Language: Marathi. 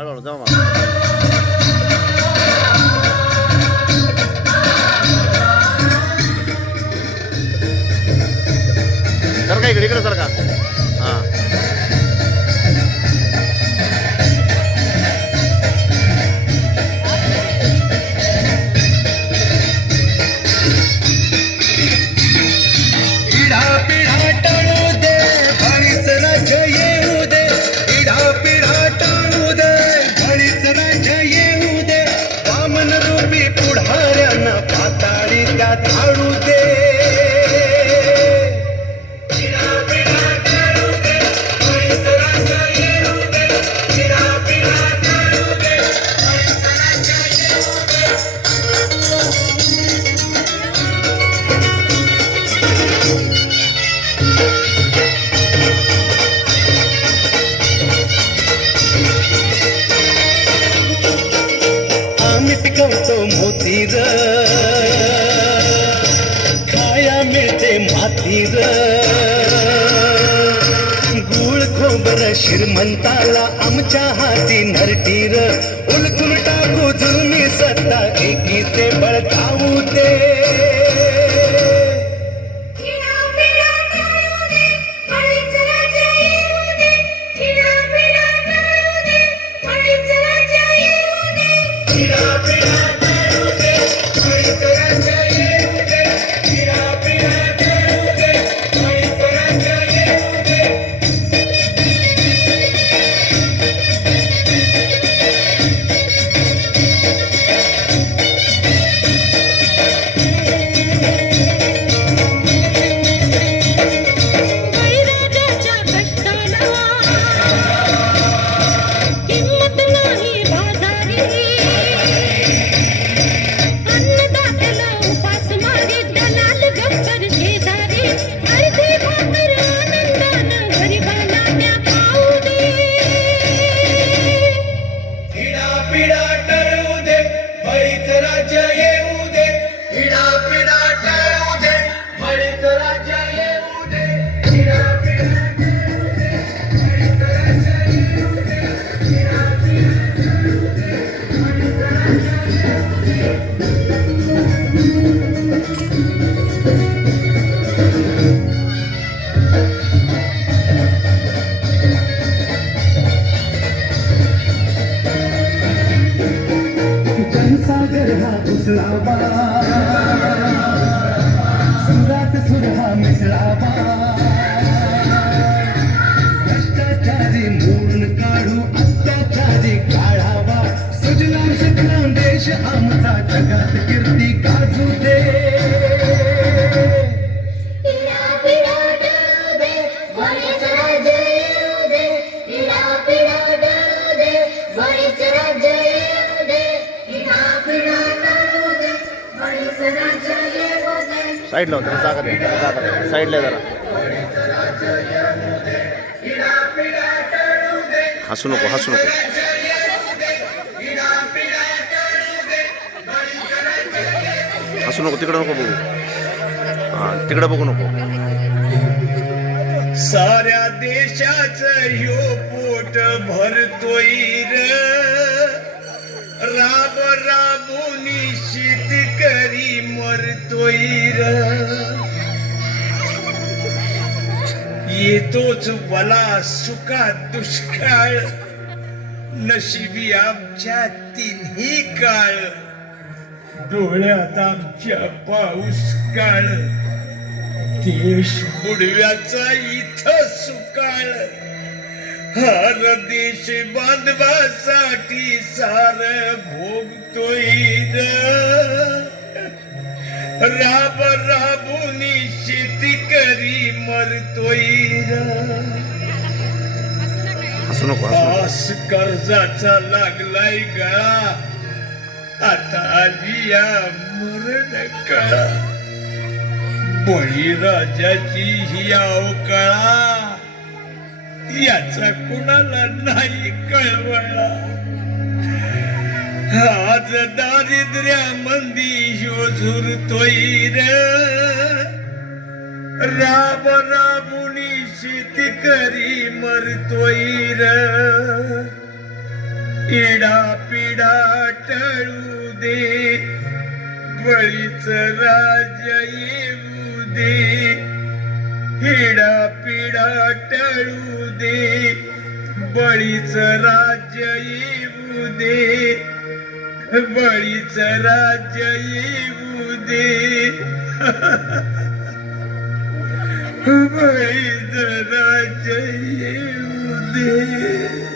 हळूहळू जाऊ मला. सर का इकडे सर का हां मोतीर खाया मिळते मातीर गुळ खोबर श्रीमंताला आमच्या हाती नरटीर उलटून टाकू जुलमी सत्ता एकीचे बळकावू दे. मिसळावा सुरात सुर हा मिसळावा भ्रष्टाचारी मोडून काढू अत्याचारी काढावा सुजलाम सुफलाम देश आमचा जगात कीर्ती गाजू दे. साईडला होतं जागा दे साईडला जरा हसू नको हसू नको हसू नको तिकडं नको बघू हां तिकडं बघू नको. साऱ्या देशाचं ह्यो पोट भरतोय राब राबुनी शेतकरी मरतोय येतोच भला सुखा दुष्काळ नशिबी आमच्या तिन्ही काळ डोळ्यात आमच्या पाऊस काळ देश बुडव्याचा इथं सुकाळ हर देश बांधवासाठी सार भोगतोय राब राबुनी शेतकरी मरतोय हसू नको पास कर्जाचा लागलाय गळा आता आली या मरण काळा बळीराजाची ही अवकाळा याचा कुणाला नाही कळवळा आज दारिद्र्यामंदी ह्यो झुरतोय राब राबुनी शेतकरी मरतोय इडा पिडा टळू दे बळीच राज्य येऊ दे इडा पिडा टळू दे बळीच राज्य येऊ दे बळीच राज्य येऊ दे बळीच राज्य येऊ दे